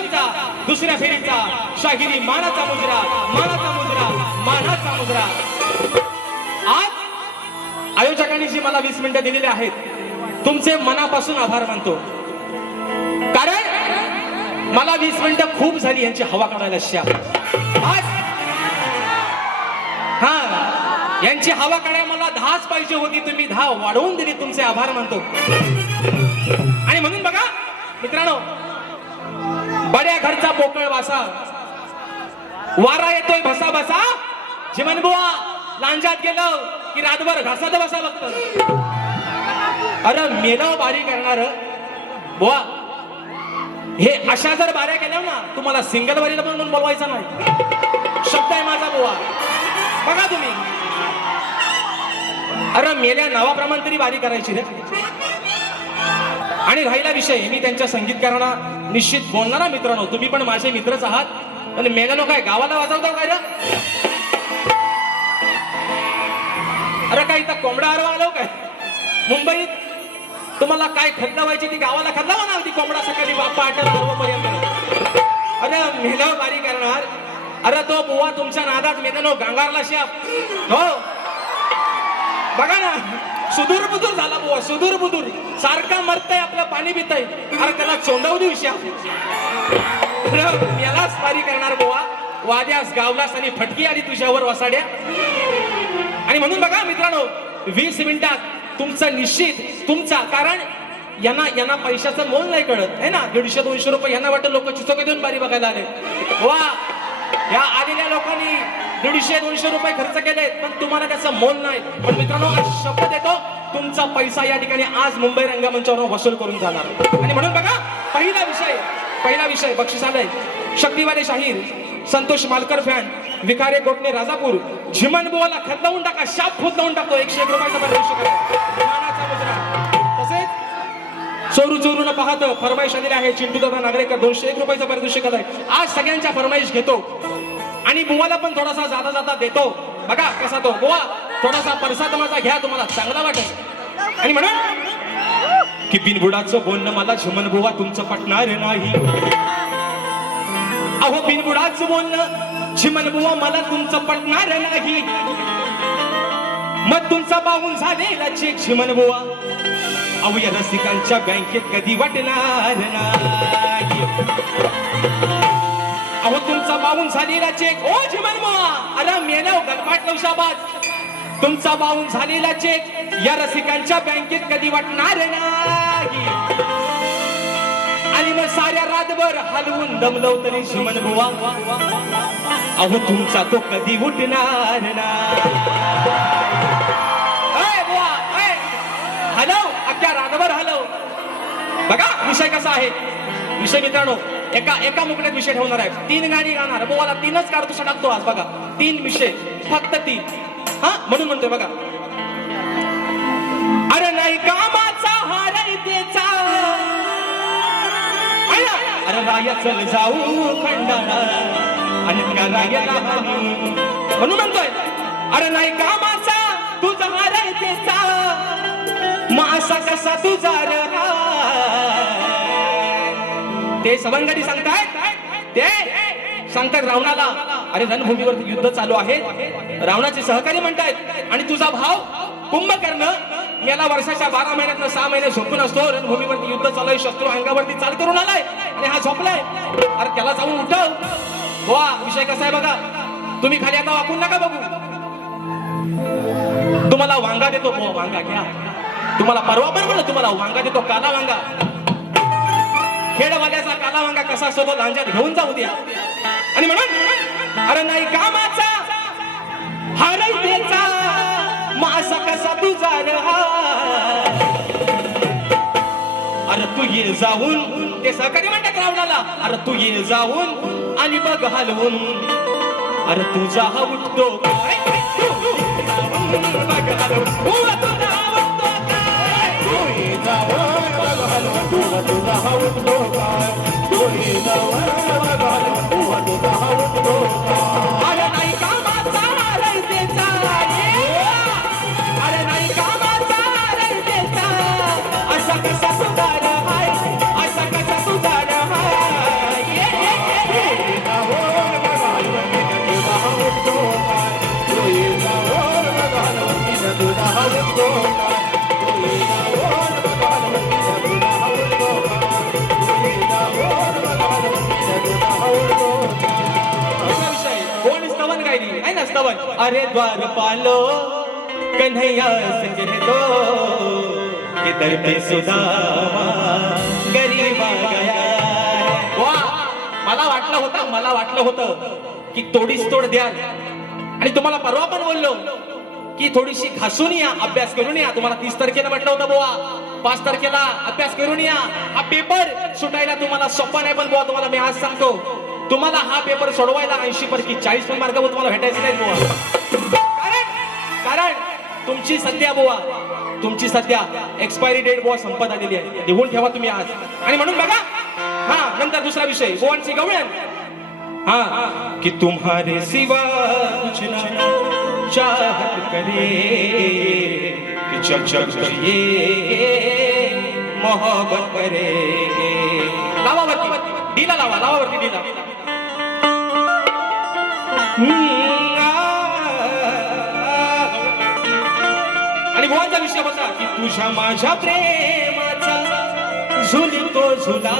प्रथमचा दुसऱ्या फेरीचा शाहिरी मानाचा मुजरा, मानाचा मुजरा, मानाचा मुजरा. आज आयोजकांनी जी मला 20 मिनिटं दिलेली आहेत तुमचे मनापासून आभार मानतो. कारण मला 20 मिनिटं खूप झाली यांची हवा काढायला. आज हा यांची हवा काढायला मला 10च पाहिजे होती, तुम्ही 10 वाढवून दिली. तुमचे आभार मानतो. आणि म्हणून बघा मित्रांनो, बड्या घरचा पोकळ वासा, वारा येतोय भसा भसा, चिमण बुवा लांजात गेलं की रातभर घासात बसा बघत. अरे मेलाव बारी करणार बुवा, हे अशा जर बाऱ्या केल्या ना तुम्हाला सिंगल वारीला म्हणून बोलवायचं नाही. शब्द आहे माझा बुवा. बघा तुम्ही, अरे मेल्या नावाप्रमाणे तरी बारी करायची रे. आणि राहिला विषय, मी त्यांच्या संगीतकारांना निश्चित बोलणारा मित्रांनो, तुम्ही पण माझे मित्रच आहात. आणि मेल्यानो काय गावाला वाजवतो काय रे? अरे काय इथं कोंबडा आरवा आलो काय? मुंबईत तुम्हाला काय खदलावायची ती गावाला खदलावा ना, ती कोंबडा सकाळी पहाटे पर्यंत. अरे मेल्यावर बारी करणार. अरे तो बुवा तुमच्या नादात मेल्यानो गांगारला शाप. हो बघा ना, सुदूर बुदूर झाला बुवा, सुदूर बुदूर. सारखा मरतय, आपलं पाणी पितय. अरे त्याला चोंडव देऊ शाप. यालाच बारी करणार बुवा. वाद्यास गावलास आणि फटकी आली तुझ्यावर वसाड्या. आणि म्हणून बघा मित्रांनो, 20 मिनिटात तुमचा निश्चित तुमचा, कारण यांना पैशाचं मोल नाही कळत आहे ना. 150-200 रुपये यांना वाटतं लोक चिचोके देऊन बारी बघायला आले. वा, या आलेल्या लोकांनी 150-200 रुपये खर्च केलेत, पण तुम्हाला त्याचं मोल नाही. पण मित्रांनो, आज शब्द देतो, तुमचा पैसा या ठिकाणी आज मुंबई रंगमंचावर वसूल करून जाणार. आणि म्हणून बघा, पहिला विषय बक्षीस आलाय. शक्तिवाले शाहीर, संतोष मालकर फॅन, विकारे गोटणे राजापूर, झिमन बुवाला खदलावून टाका, शाप खोदलावून टाकतो. 101 रुपयाचा पारितोषिक आहे. मानाचा मुजरा. तसेच चोरू चोरू न पाहत फरमाईश आलेली आहे. चिंटू दादा नागरेकर 201 रुपयाचा पारितोषिक आहे. आज सगळ्यांच्या फरमाईश घेतो आणि बुवाला पण थोडासा जाता जाता देतो. बघा कसा तो बुवा, थोडासा प्रसाद माझा घ्या, तुम्हाला चांगला वाटेल. आणि म्हणून की बिनबुडाचं बोलणं मला झिमन बुवा तुमचं पटणार नाही. अहो बिनबुडाचं बोलणं झिमन बुवा मला तुमचं पटणार नाही. मग तुमचा पाहून झालेला चेक झिमन बुवा अहो या रसिकांच्या बँकेत कधी वाटणार नाही. अहो तुमचा बावून झालेला चेक ओ झिमन बुवा, अरे मेलाव गणपाट नौशाबाद, तुमचा बावून झालेला चेक या रसिकांच्या बँकेत कधी वाटणार नाही. आणि मग साऱ्या रातभर हलवून दमलो तरी झिमन बुवा अहो तुमचा तो कधी उठणार नाही. हलव, अख्ख्या रातभर हलव. बघा विषय कसा आहे. विषय मित्रांनो, एका मुकड्यात विषय ठेवणार आहे. 3 गाणी गाणार बुवाला, 3च कारतुस टाकतो आज. बघा 3 विषय, फक्त 3. हा म्हणून म्हणतोय बघा. अरे नाही कामाचा हार देचा, अरे राया चल जाऊ खंडाळा आणि त्या रायाला म्हणून म्हणतोय. अरे नाही कामाचा तुझा हार देचा, मग असा कसा तुझा रहा. ते सवंगडी सांगतायत रावणाला, अरे रणभूमीवरती युद्ध चालू आहे, रावणाचे सहकारी म्हणतायत आणि तुझा भाव कुंभकर्ण याला वर्षाच्या 12 महिन्यात 6 महिने झोपून असतो. रणभूमीवरती युद्ध चालू आहे, शस्त्र अंगावरती चाल करून आलाय आणि हा झोपलाय. अरे त्याला जाऊन उठव. वा विषय कसा आहे बघा. तुम्ही खाली आता वाकून नका बघू. तुम्हाला वांगा देतो, वांगा घ्या. तुम्हाला परवा पण म्हणलं, तुम्हाला वांगा देतो, काला वांगा. खेडवाल्याचा काला वांगा कसा असतो तो लांजात घेऊन जाऊ द्या. आणि म्हणून अरे नाही कामाचा हारही देचा, मग असा कसा तुझा रहा. अरे तू ये जाऊन, ते सहकारी म्हणतात रावणाला, अरे तू ये जाऊन आणि बघ हलवून. अरे तुझा हा उठतो काय, बघ हलवून तुझा हा उठतो काय, तू ये जाऊन बघ हलवून तुझा हा उठतो काय, तू ये जाऊन बघ हलवून तुझा हा उठतो काय. अरे नाही कामाचा हार देचा, अरे नाही कामाचा हार देचा, असा कसा सुधार हाय, असा कसा सुधार हाय. वृंदावन. अरे द्वारपालो कन्हैया संग है दो, ये दर पे सुदामा गरीबा गया. वा, मला वाटलं होतं की तोडीस तोड द्याल. आणि तुम्हाला परवा पण बोललो की थोडीशी घासून या, अभ्यास करून या. तुम्हाला 30 तारखेला म्हटलं होतं बुवा 5 तारखेला अभ्यास करून या. हा पेपर सुटायला तुम्हाला सोपा नाही, पण बुवा तुम्हाला मी आज सांगतो, तुम्हाला हा पेपर सोडवायला 80 पैकी 40 मार्क तुम्हाला भेटायचे नाही बुवा. कारण तुमची सध्या एक्सपायरी डेट बुवा संपत आलेली आहे. लिहून ठेवा तुम्ही आज. आणि म्हणून बघा, हा नंतर दुसरा विषय बुवांची गवळण. हाँ कि तुम्हारे सिवा कुछ ना चाहत करे, कि जब जब ये मोहब्बत करे. लावावरती डीला लावा, लावावरती डीला. आणि बुवांचा विषय होता की तुझ्या माझ्या प्रेमाचा झुलतो झुला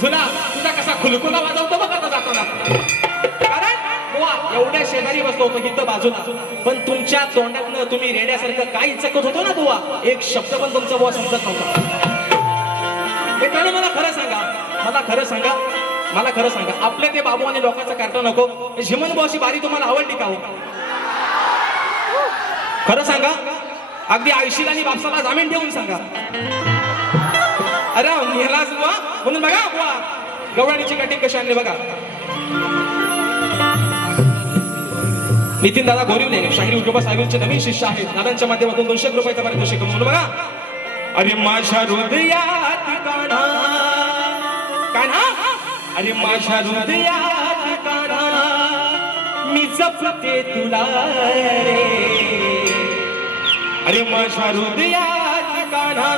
झुला तुझा कसा खुलकुला वाजवतो बघ आता जाताना. कारण बुवा एवढ्या शेजारी बसलो होतो इथं बाजूला, पण तुमच्या तोंडातनं तुम्ही रेड्यासारखं काही चकत होतो ना बुवा, एक शब्द पण तुमचा बुवा समजत नव्हता. मित्रांनो मला खरं सांगा, आपले ते बाबू आणि लोकांचं कार्टून नको. झिमन बुवाची बारी तुम्हाला आवडली का हो? खरं सांगा, अगदी आयशीला आणि बापसाला जामीन ठेवून सांगा. अरे मेलाच बुवा. म्हणून बघा बुवा गवळणीची कटिंग कशी आणली बघा. नितीन दादा गोरिवले शाहीर उद्योबा साहेबांचे नवीन शिष्य आहेत. दादांच्या माध्यमातून 200 रुपयाचा पारितोषिक म्हणून बघा. अरे माझ्या हृदयात कान्हा कान्हा, अरे माझ्या हृदयात कान्हा मी जपते तुला रे. अरे माझ्या हृदयात कान्हा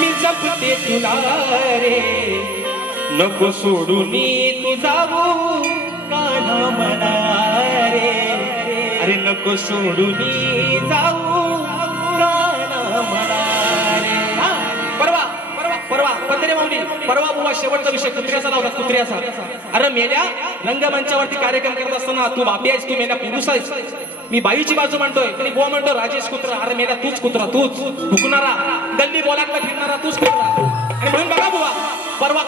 मी जपते तुला रे. नको सोडून तू जाऊ कान्हा मला रे. अरे नको सोडून जाऊ कान्हा मला रे. परवा पत्रे माऊली परवा बुवा शेवटचा विषय कुत्र्याचा लावला. कुत्र्याचा. अरे मेल्या रंगमंचावरती कार्यक्रम करत असताना तू बापी आहेस, तू मेल्या पुरुष आहेस. मी बाईची बाजू म्हणतोय, तरी बुवा म्हणतो राजेश कुत्रा. अरे मेल्या तूच कुत्रा, तूच भुकणारा गल्ली बोलातला फिरणारा तूच कुत्रा. आणि म्हणून बघा बुवा परवा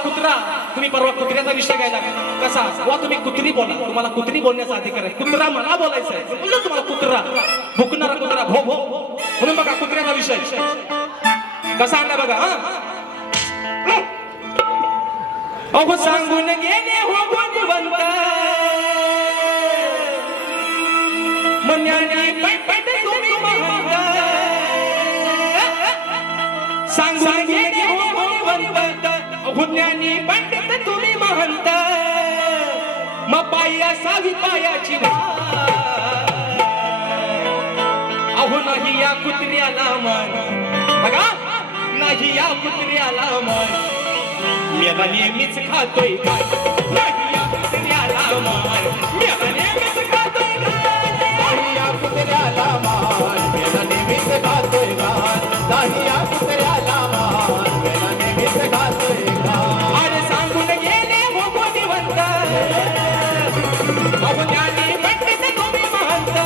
कुत्र्याचा विषय घ्यायला कसा बुवा, तुम्ही कुत्री बोला, तुम्हाला कुत्री बोलण्याचा अधिकार आहे. कुत्रा मला बोलायचं आहे, बोललो तुम्हाला कुत्रा, भुकणारा कुत्रा भो भो. म्हणून बघा कुत्र्याचा विषय कसा आणला बघा. अहो सांगून गेले हो गुणवंत मन्याने पटपट तुम्ही महंत. सांगून गेले हो गुणवंत गुण्यानी पंडित तुम्ही महंत. मग पायी असावी पायाची अहो नाही या कुत्र्याला मन. बघा नाही या कुत्र्याला मन. मेला नेहमीच खातोय काय, नाही या कुत्र्याला मान. मेला नेहमीच खातोय काय, नाही या कुत्र्याला मान. मेला नेहमीच खातोय काय, नाही या कुत्र्याला मान. मेला नेहमीच खातोय काय. अरे सांगून गेले हो गुणवंत अहो ज्ञानी पंडित तुम्ही महंत.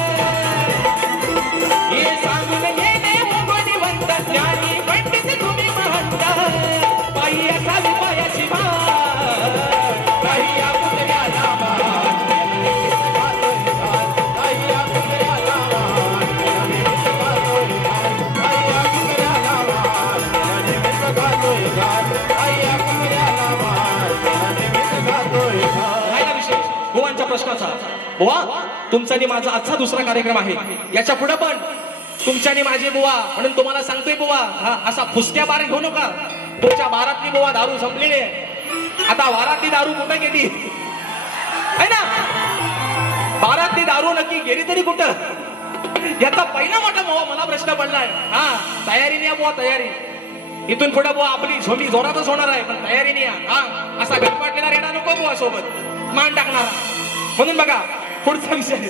हे सांगून गेले हो गुणवंत ज्ञानी पंडित तुम्ही महंत. पायी असावी पायाची मान, नाही या कुत्र्याला मान. नाही या कुत्र्याला मान. नाही या कुत्र्याला मान. बुवांच्या प्रश्नाचा बुवा तुमचा आणि माझा आजचा दुसरा कार्यक्रम आहे. याच्या पुढे पण तुमच्या आणि माझे बुवा म्हणून तुम्हाला सांगतोय बुवा, हा असा फुसक्या बार घेऊ नका. तुमच्या बारातली बुवा दारू संपलेली आहे. आता वारातली दारू कुठं गेली आहे ना. बारातली दारू नक्की गेली तरी कुठं, याचा पहिला मोठा बुवा मला प्रश्न पडलाय. हा तयारी नाही बुवा, तयारी. इथून पुढे बुवा आपली झोमी जोरातच होणार आहे, पण तयारी नाही. हा असा गटपाटलेला रेडा नको बुवा सोबत मान टाकणारा. म्हणून बघा पुढचा विषय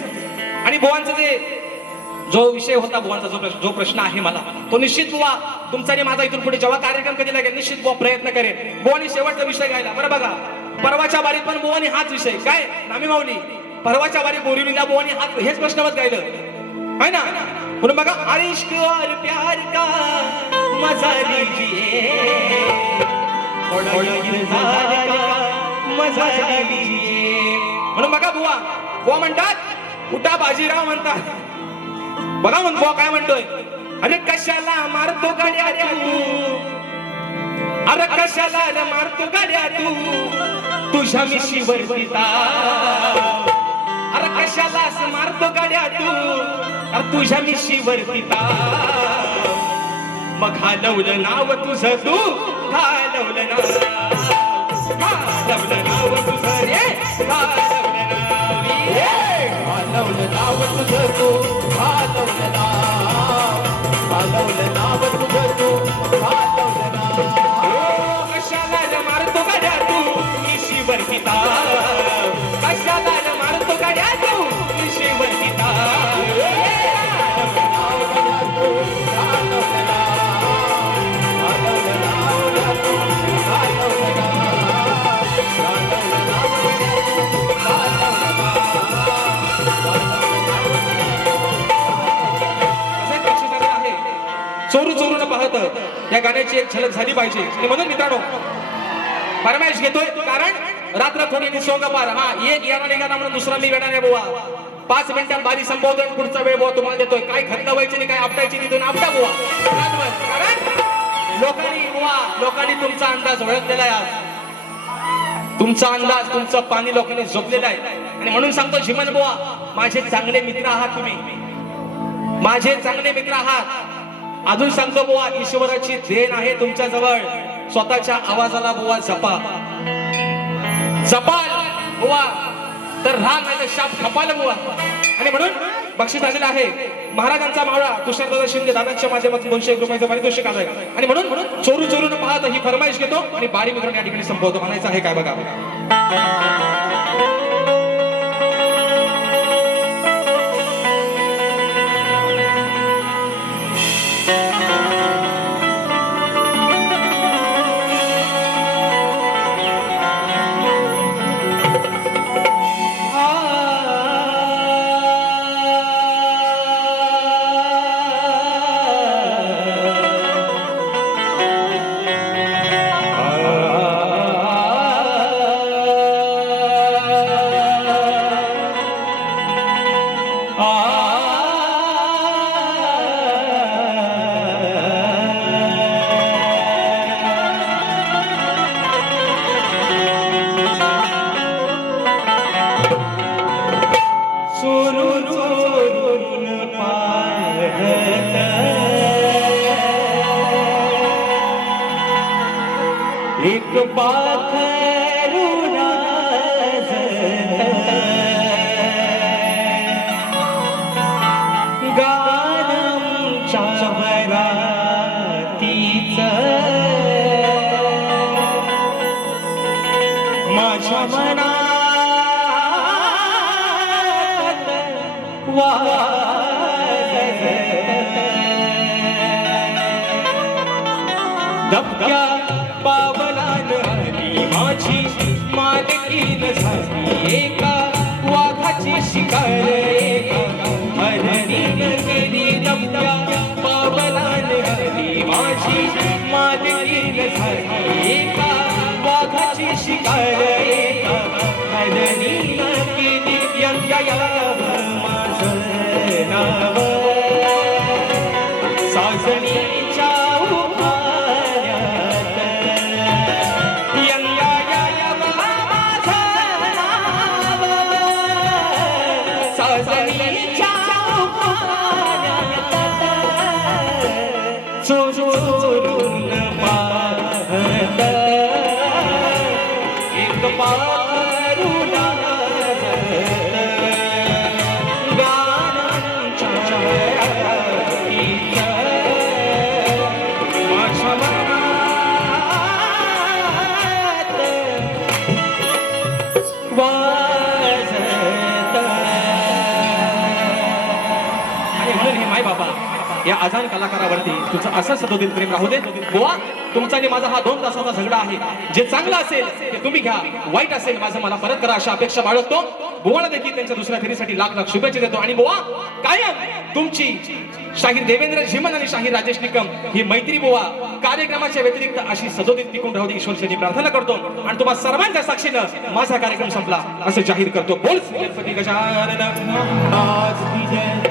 आणि बुवांचा जो विषय होता, बुवांचा जो प्रश्न आहे मला, तो निश्चित बुवा तुमचा आणि माझा इथून पुढे जेव्हा कार्यक्रम कधी लागेल निश्चित बुवा प्रयत्न करेल बुवानी शेवटचा विषय घ्यायला. बरं बघा परवाच्या बारीत पण बुवानी हाच विषय काय नामी माऊली परवाच्या वारी बोरिवलीला बुवानी हेच प्रश्नवत गायलं है ना. म्हणून बघा इश्क और प्यार का मजा लीजिए, मजा लीजिए. म्हणून बघा बुवा म्हणतात उठा बाजीराव म्हणतात. बघा म्हणून बुवा काय म्हणतोय, अरे कशाला मारतो गाड्या तू, अरे कशाला मारतो गाड्या तू तुझ्या मिशीवर पिता, अरे कशाला मारतो गाड्या तू अरे तुझ्या मिशीवर पिता. मग घालवलं नाव तुझं तू, घालवलं नाव, घालवलं नाव तुझं रे, घालवलं नाव, घालवलं नाव तुझं तू, घालवलं नाव, घालवलं नाव तुझं तू, घालवलं नाव. कशाला मारतो गाड्या तू मिशीवर पिता, कशाला मारतो गाड्या तू मिशीवर पिता. चोरू चोरून पाहत या गाण्याची एक झलक झाली पाहिजे. आणि म्हणून मित्रांनो फरमाईश घेतोय, कारण रात्र थोडी निसोंग पार. हा एक याना निघाला म्हणून दुसरा मी वेळा नाही बुवा. 5 मिनिटात बारी संबोधन, पुढचा वेळ बुवा तुम्हाला देतोय. काय खतलं व्हायची नाही, काय आपटायची तिथून आपटा बुवा. कारण लोकांनी तुमचा अंदाज ओळखलेला आहे. आज तुमचा अंदाज, तुमचं पाणी लोकांनी झोपलेलं आहे. आणि म्हणून सांगतो झिमन बुवा, माझे चांगले मित्र आहात तुम्ही, माझे चांगले मित्र आहात. अजून सांगतो बुवा, ईश्वराची देण आहे तुमच्या जवळ. स्वतःच्या आवाजाला बुवा जपा, जपाल बुवा तर राग नाही तर शाप खपाल बुवा. आणि म्हणून बक्षीस आलेलं आहे महाराजांचा मावळा तुषारदादा शिंदे दादांच्या माध्यमातून 201 रुपयाचं पारितोषिक आलंय. आणि म्हणून चोरून चोरून पाहत ही फरमाईश घेतो आणि बारी मित्रांनी या ठिकाणी संपवतो. म्हणायचं आहे काय बघा. एक पाखरू गाणं वरातीच माझ्या मनात दबक्या पावलान आली माझी मालकीन झाली. एका वाघाची शिकार एका हरणीन गेली. दबक्या पावलान आली माझी मालकीन झाली. एका वाघाची शिकार एका हरणीन गेली. यंदा यावं माझं नाव साजणीच्या चोरून पाहत एक पाखरू गाण्याच्या वरातीच माझ्या मनात वाजत. आणि म्हणून हे माय बाबा या अजान कलाकारावरती तुमचं असं सदोदित प्रेम राहू दे. बुवा तुमचा आणि माझा हा 2 तासाचा झगडा आहे. जे चांगलं असेल ते तुम्ही घ्या, वाईट असेल माझं मला परत करा अशा अपेक्षा बाळगतो. बुवाला देखील त्यांच्या दुसऱ्या फेरीसाठी लाख लाख शुभेच्छा देतो. आणि बुवा कायम तुमची शाहीर देवेंद्र झिमन आणि शाहीर राजेश निकम ही मैत्री बुवा कार्यक्रमाच्या व्यतिरिक्त अशी सदोदित टिकून राहू दे ईश्वरची प्रार्थना करतो. आणि तुम्हा सर्वांच्या साक्षीनं माझा कार्यक्रम संपला असं जाहीर करतो. बोल गजानन आज की जय.